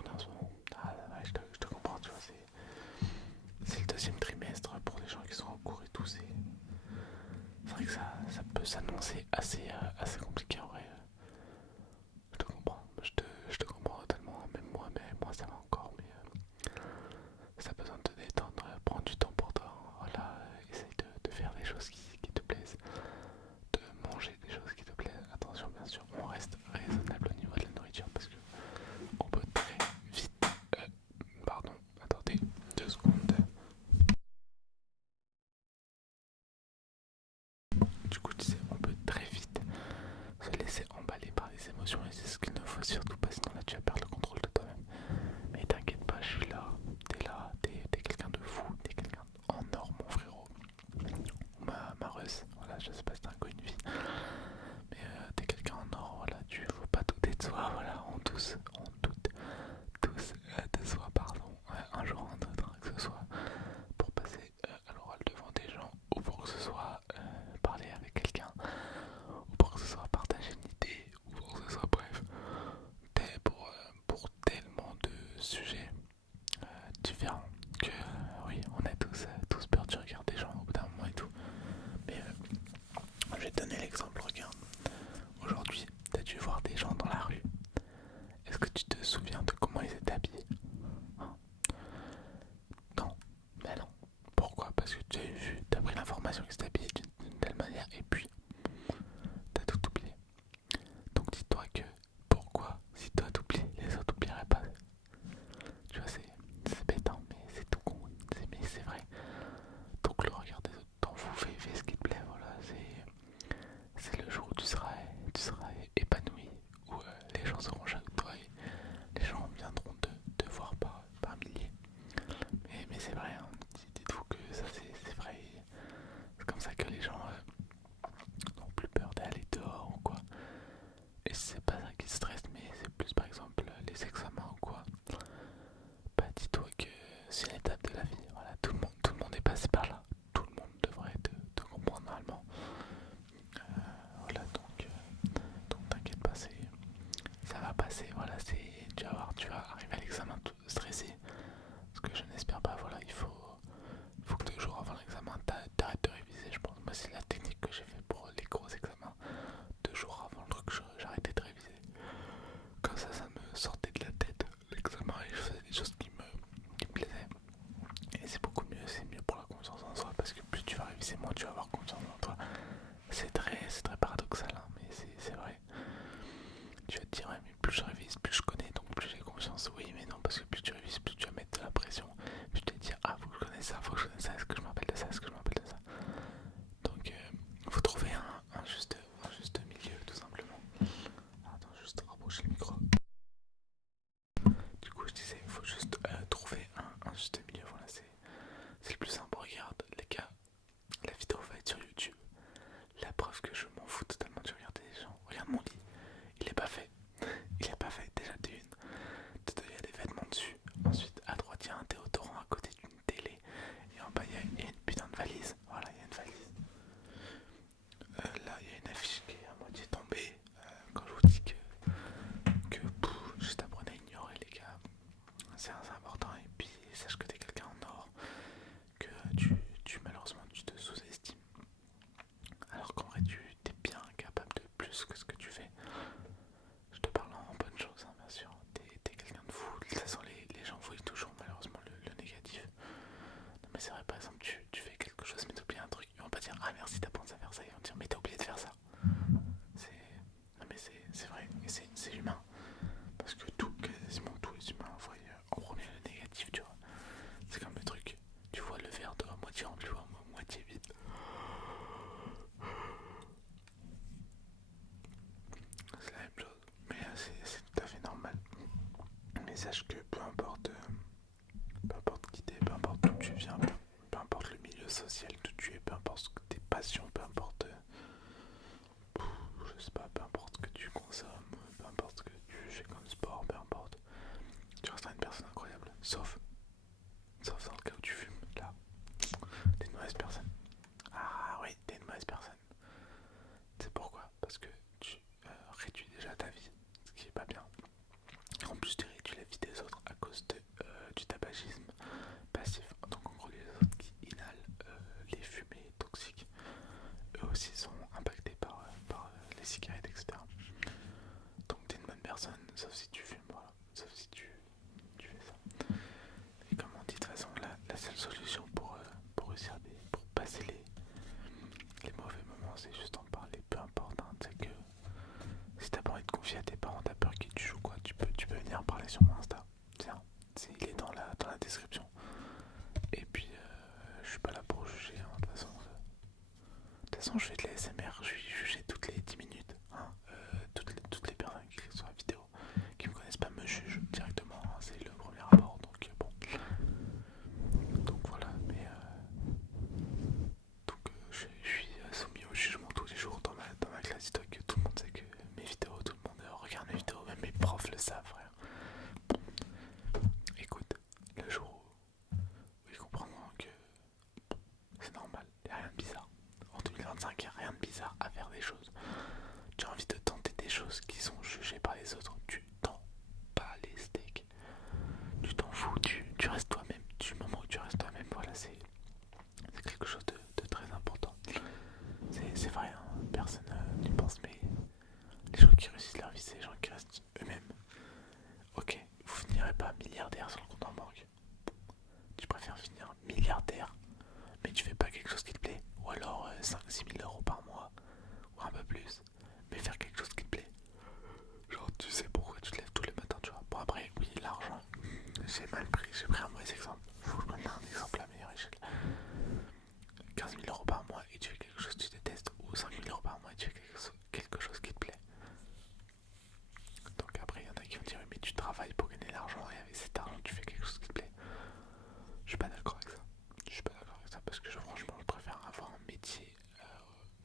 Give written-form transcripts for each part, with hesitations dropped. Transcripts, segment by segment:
journée en ce moment. Ah ouais, je te comprends, tu vois, c'est le deuxième trimestre pour les gens qui sont en cours et tout, c'est vrai que ça peut s'annoncer assez compliqué en vrai. Je te comprends, je te comprends totalement, même moi ça va encore, mais si t'as besoin de te détendre, prends du temps pour toi, voilà, essaye de faire des choses qui te plaisent, de manger des choses qui te plaisent. Attention, bien sûr, on reste raisonnable au niveau de la nourriture parce que on peut très vite. Pardon, attendez 2 secondes. Du coup, tu sais, on peut très vite se laisser emballer par les émotions et c'est ce qu'il ne faut surtout pas, sinon là tu vas perdre le contrôle de toi-même. Mais t'inquiète pas, je suis là, t'es quelqu'un de fou, t'es quelqu'un en or, mon frérot. Ma Russ, voilà, je sais pas si t'es un gars ou une fille, mais t'es quelqu'un en or, voilà, tu faut pas douter de soi, voilà, on doute tous de soi, pardon, un jour ou un autre, hein, que ce soit pour passer à l'oral devant des gens, ou pour que ce soit parler avec quelqu'un, ou pour que ce soit partager une idée, ou pour que ce soit bref, pour tellement de sujets différents que oui, on a tous peur du regard des gens au bout d'un moment et tout. Mais je vais te donner l'exemple, regarde. Aujourd'hui, t'as dû voir des gens dans la rue. Est-ce que tu te souviens de comment ils étaient habillés? Hein? Non, mais non. Pourquoi? Parce que tu as vu, tu as pris l'information qu'ils étaient habillés d'une telle manière et puis t'as tout oublié. Donc dis-toi que pourquoi, si toi t'oublies, les autres n'oublieraient pas. Tu vois, c'est bête, hein, mais c'est tout con. Mais c'est vrai. Donc le regard des autres t'en fout, fais ce qui te plaît, voilà. C'est le jour où tu seras épanoui, où les gens seront jaloux de toi et les gens viendront te voir par milliers. Mais c'est vrai, hein, dites-vous que ça c'est vrai. C'est comme ça que les gens n'ont plus peur d'aller dehors ou quoi. Et c'est pas ça qui stresse, mais c'est plus par exemple les examens ou quoi. Bah dis-toi que c'est une étape de la vie. Voilà, tout le monde est passé par là. Tout le monde devrait te comprendre normalement. Voilà, donc t'inquiète pas, ça va passer. Voilà, tu vas voir, tu vas arriver à l'examen tout stressé. Parce que je n'espère pas. Voilà, faut que 2 jours avant l'examen, t'arrêtes de réviser. Je pense, moi c'est la technique que j'ai fait pour les gros examens. 2 jours avant le truc, j'arrêtais de réviser. Comme ça me sortait de la tête l'examen et je faisais des choses qui me plaisaient. Et c'est mieux pour la confiance en soi parce que plus tu vas réviser, moins tu vas avoir confiance en toi. C'est très paradoxal, hein, mais c'est vrai. Tu vas te dire, ouais, mais plus je révise, plus je connais, donc plus j'ai confiance. Oui, mais non, parce que plus tu révises, plus tu vas mettre de la pression. Plus tu vas te dire, ah, faut que je connaisse ça, faut que je connaisse ça, est-ce que je me rappelle de ça, est-ce que je me rappelle de ça. Donc, faut trouver un juste milieu, tout simplement. Attends, juste rapprocher le micro. Du coup, je disais, il faut juste trouver un juste milieu. Voilà, c'est le plus simple. Regarde, les gars, la vidéo va être sur YouTube. La preuve que je m'en fous totalement de regarder les gens. Regarde mon lit, il est pas fait. Il est pas fait, déjà d'une. Il y a des vêtements dessus. Ensuite, à droite, il y a un déodorant à côté d'une télé. Et en bas, il y a une putain de valise. Voilà, il y a une valise. Là, il y a une affiche qui est à moitié tombée. Quand je vous dis juste apprenez à ignorer, les gars. C'est important. Et puis, sache que t'es quelqu'un en or. Que malheureusement, tu te sous-estimes. Alors qu'en vrai, tu es bien capable de plus que ce que tu fais. Je te parle en bonne chose, hein, bien sûr. T'es quelqu'un de fou. De toute façon, les gens voient toujours malheureusement le négatif. Non, mais c'est vrai, par exemple, tu fais quelque chose, mais t'oublies un truc. Ils vont pas dire, ah merci, t'as pensé à faire ça. Ils vont dire, mais t'as oublié de faire ça. C'est. Non, mais c'est vrai, et c'est humain. Parce que quasiment tous les humains voient en premier le négatif, tu vois. C'est comme le truc. Tu vois le verre de moitié rempli ou à moitié vide. C'est la même chose. Mais c'est tout à fait normal. Mais sache que peu importe qui t'es, peu importe d'où tu viens, peu importe le milieu social d'où tu es, peu importe tes passions, peu importe, je sais pas, peu importe ce que tu consommes, peu importe ce que tu fais comme sport, peu importe, tu resteras une personne incroyable. Sauf dans le cas où tu fumes, là, t'es une mauvaise personne. Ah oui, t'es une mauvaise personne. C'est pourquoi? Parce que tu réduis déjà ta vie, ce qui est pas bien. En plus, tu réduis la vie des autres. la description. Et puis, je suis pas là pour juger, hein, de toute façon. De toute façon, je fais de l'ASMR, je suis jugé toutes les 10 minutes. Hein. Toutes les personnes qui sont sur la vidéo, qui me connaissent pas, me jugent directement. Hein, c'est le premier rapport, donc bon. Donc voilà, mais donc je suis soumis au jugement tous les jours dans ma classe doc. Tout le monde sait que mes vidéos, tout le monde regarde mes vidéos, même mes profs le savent, frère. Écoute, le jour où ils comprendront que c'est normal, il n'y a rien de bizarre. En 2025, il n'y a rien de bizarre à faire des choses. Tu as envie de tenter des choses qui sont jugées par les autres, tu t'en bats les steaks. Tu t'en fous, tu restes toi-même. Du moment où tu restes toi-même, voilà, c'est quelque chose de très important. C'est vrai, hein, personne n'y pense, mais les gens qui réussissent leur vie, c'est les gens qui restent eux-mêmes. Ok, vous finirez pas milliardaire sur le compte en banque. Tu préfères finir milliardaire, mais tu fais pas quelque chose qui te plaît, ou alors 5-6 000 euros par mois, ou un peu plus, mais faire quelque chose qui te plaît. Genre, tu sais pourquoi tu te lèves tous les matins, tu vois. Bon, après, oui, l'argent, j'ai pris un mauvais exemple. Faut que je prenne un exemple à meilleure échelle. 15 000 euros par mois et tu fais quelque chose que tu détestes, ou 5 000 euros par mois et tu fais quelque chose qui te plaît. Donc après, il y en a qui vont dire, mais tu travailles pour gagner l'argent et avec cet argent, tu fais quelque chose qui te plaît. Je suis pas d'accord avec ça. Je suis pas d'accord avec ça parce que franchement, je préfère avoir un métier,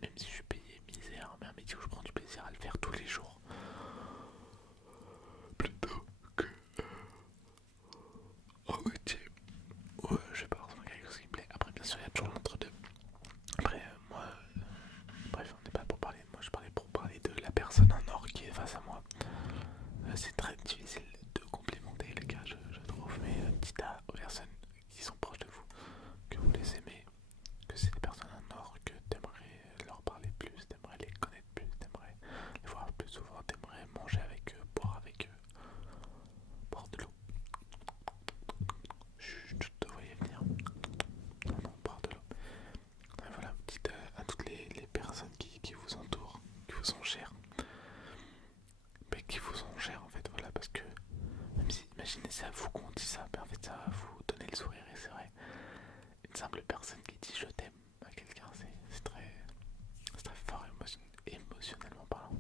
même si je suis payé misère, mais un métier où je prends du plaisir à le faire tous les jours. Plutôt que un métier où je vais pas forcément quelque chose qui me plaît. Après, bien sûr, il y a toujours l'entre-deux. Après, moi, bref, on n'est pas pour parler. Moi, je parlais pour parler de la personne en or qui est face à moi. C'est très difficile de complémenter les gars, je trouve. Mais dites aux personnes qui sont proches de vous, que vous les aimez, que c'est des personnes en or, que t'aimerais leur parler plus, t'aimerais les connaître plus, t'aimerais les voir plus souvent, t'aimerais manger avec eux, boire avec eux, boire de l'eau. Je te voyais venir. Non, non, boire de l'eau. Voilà, dites à toutes les personnes qui vous entourent, qui vous sont chères, mais qui vous sont chères en fait, voilà, parce que même si, imaginez, c'est à vous qu'on dit ça, mais en fait ça va vous donner le sourire et c'est vrai. Une simple personne qui dit je t'aime à quelqu'un, c'est très fort émotionnellement parlant,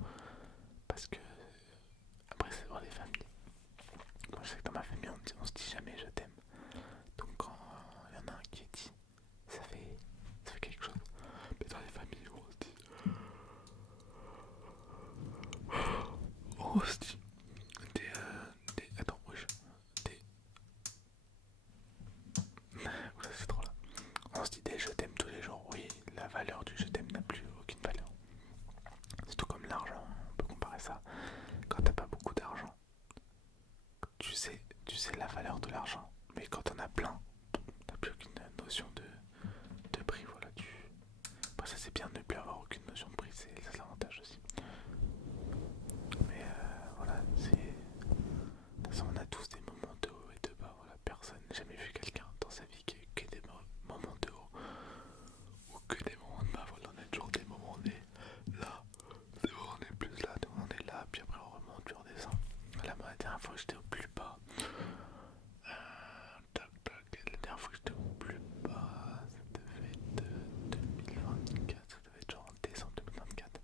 parce que après c'est dans les familles. Moi je sais que dans ma famille on se dit jamais je t'aime, donc quand il y en a un qui est dit, ça fait quelque chose. Mais dans les familles on se dit, attends, oui, oula, c'est trop là. On se dit des je t'aime tous les jours. Oui, la valeur du je t'aime n'a plus aucune valeur. C'est tout comme l'argent, on peut comparer ça. Quand t'as pas beaucoup d'argent, tu sais la valeur de l'argent. Mais quand t'en as plein, t'as plus aucune notion de prix. Voilà, bon, ça c'est bien de ne plus avoir aucune notion de prix, c'est l'avantage aussi. Mais voilà, c'est. De toute façon, on a tous des moments de haut et de bas. Voilà, personne n'a jamais vu quelqu'un dans sa vie qui a eu que des moments de haut ou que des moments de bas. Voilà, on a toujours des moments où on est là, des moments où on est plus là, des moments où on est là, puis après on remonte, puis on descend. Voilà, moi, la dernière fois j'étais au plus bas. La dernière fois que j'étais au plus bas, ça devait être 2024, ça devait être genre en décembre 2024.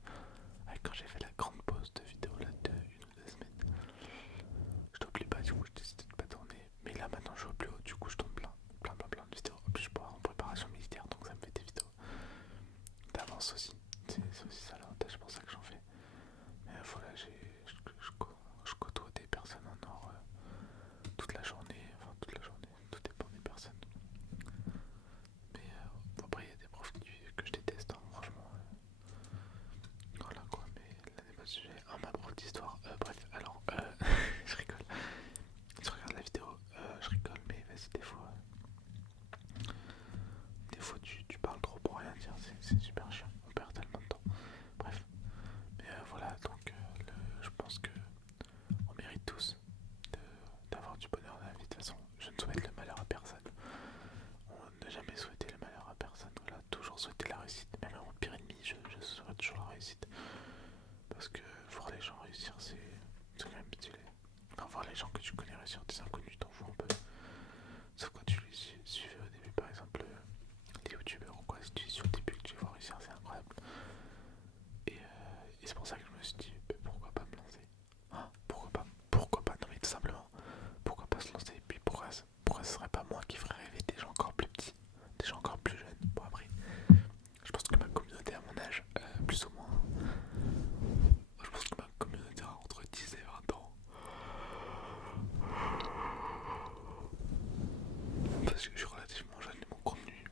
parce que je suis relativement jeune et mon contenu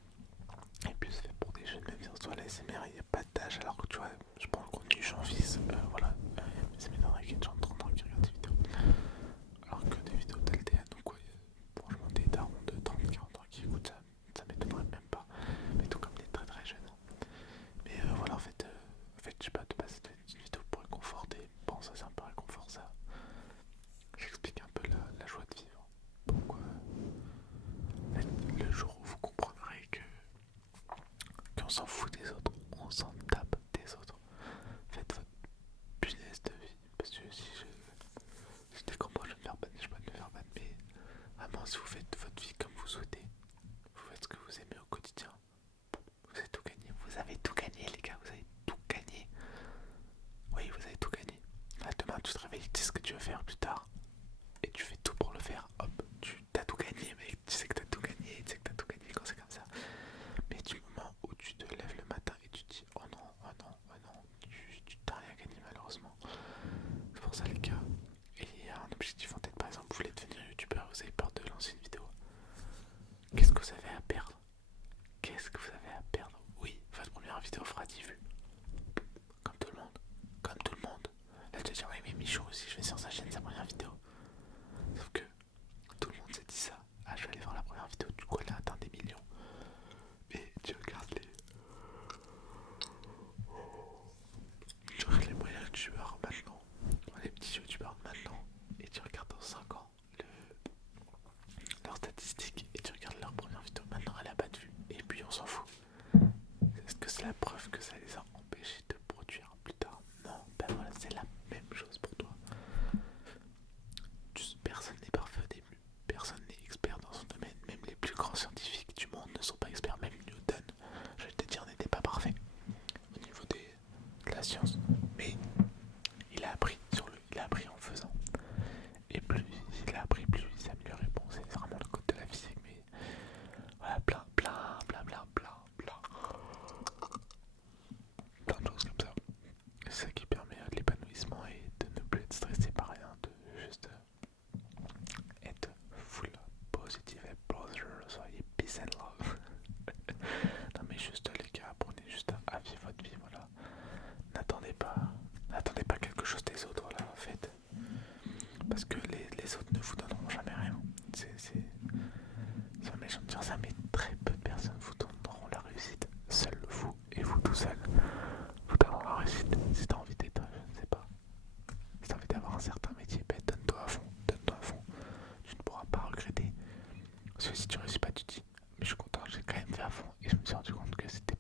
est plus fait pour des jeunes, même si en soi la SMR il n'y a pas d'âge, alors que tu vois, je prends le contenu, j'en vise, voilà, ça m'étonnerait qu'il y ait des gens de 30 ans qui regardent des vidéos. Alors que des vidéos d'LTN ou quoi, franchement des darons de 30-40 ans qui écoutent ça, ça m'étonnerait même pas, mais tout comme des très très jeunes. Mais voilà, en fait, je sais pas, de passer une vidéo pour réconforter, bon ça c'est un peu réconfort ça. J'explique un peu la joie de vivre. Pourquoi le jour où vous comprendrez qu'on s'en fout des autres, on s'en tape des autres. Faites votre punaise de vie. Parce que si j'étais comme moi, je vais me faire ban, je vais pas me faire ban. Mais vraiment, si vous faites votre vie comme vous souhaitez, vous faites ce que vous aimez au quotidien, vous avez tout gagné. Vous avez tout gagné, les gars, vous avez tout gagné. Oui, vous avez tout gagné. Là, demain, tu te réveilles, tu sais ce que tu veux faire plus tard. Et tu fais tout pour le faire. Hop, tu as tout gagné, mec. Tu sais que t'as tout gagné, tu sais que t'as tout gagné quand c'est comme ça. Mais du moment où tu te lèves le matin et tu te dis oh non, oh non, oh non, tu t'as rien gagné malheureusement. C'est pour ça les gars. Et il y a un objectif en tête, par exemple, vous voulez devenir youtubeur, vous avez peur de lancer une vidéo. Qu'est-ce que vous avez à perdre? Qu'est-ce que vous avez à perdre? Oui, votre première vidéo fera 10 vues. Comme tout le monde. Comme tout le monde. Là tu vas dire oui mais Michou aussi je vais sur sa chaîne sa première vidéo. Sauf que tout le monde s'est dit ça. Ah je vais aller voir la première vidéo, du coup elle a atteint des millions. Mais tu regardes les moyens youtubeurs maintenant, les petits youtubeurs maintenant, et tu regardes dans 5 ans leurs statistiques et tu regardes leur première vidéo, maintenant elle a pas de vue. Et puis on s'en fout. Est-ce que c'est la preuve que ça les a empêchés de produire plus tard? Non, ben voilà, c'est la même chose pour toi. Personne n'est parfait au début, personne n'est expert dans son domaine, même les plus grands scientifiques du monde ne sont pas experts, même Newton, je vais te dire, n'était pas parfait au niveau de la science, mais il a appris il a appris en faisant, et plus il a appris, plus il s'est amélioré. Bon, c'est vraiment le code de la physique, mais voilà, plein de choses comme ça. C'est ça qui permet l'épanouissement et de ne plus être stressé par rien, de juste être full positive et positive, soyez peace and love. Non mais juste les gars, apprenez juste à vivre votre vie, voilà. N'attendez pas quelque chose des autres, voilà, en fait. Parce que les autres ne vous donneront jamais rien. C'est méchant de dire ça, mais très peu de personnes vous donneront la réussite. Seul vous et vous tout seul vous donneront la réussite. Si t'as envie d'être, je ne sais pas, si t'as envie d'avoir un certain métier, ben donne-toi à fond, donne-toi à fond. Tu ne pourras pas regretter. Parce que si tu réussis pas, tu te dis, mais je suis content, j'ai quand même fait à fond. Et je me suis rendu compte que c'était